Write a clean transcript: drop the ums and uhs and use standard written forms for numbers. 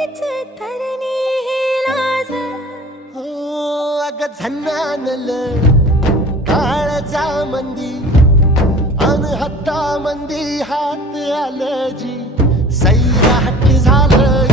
हीच तरणी ही लाज. हो अग झन्नानल काळजा मंदी अन हत्ता मंदी हात आलं जी सैराट झालं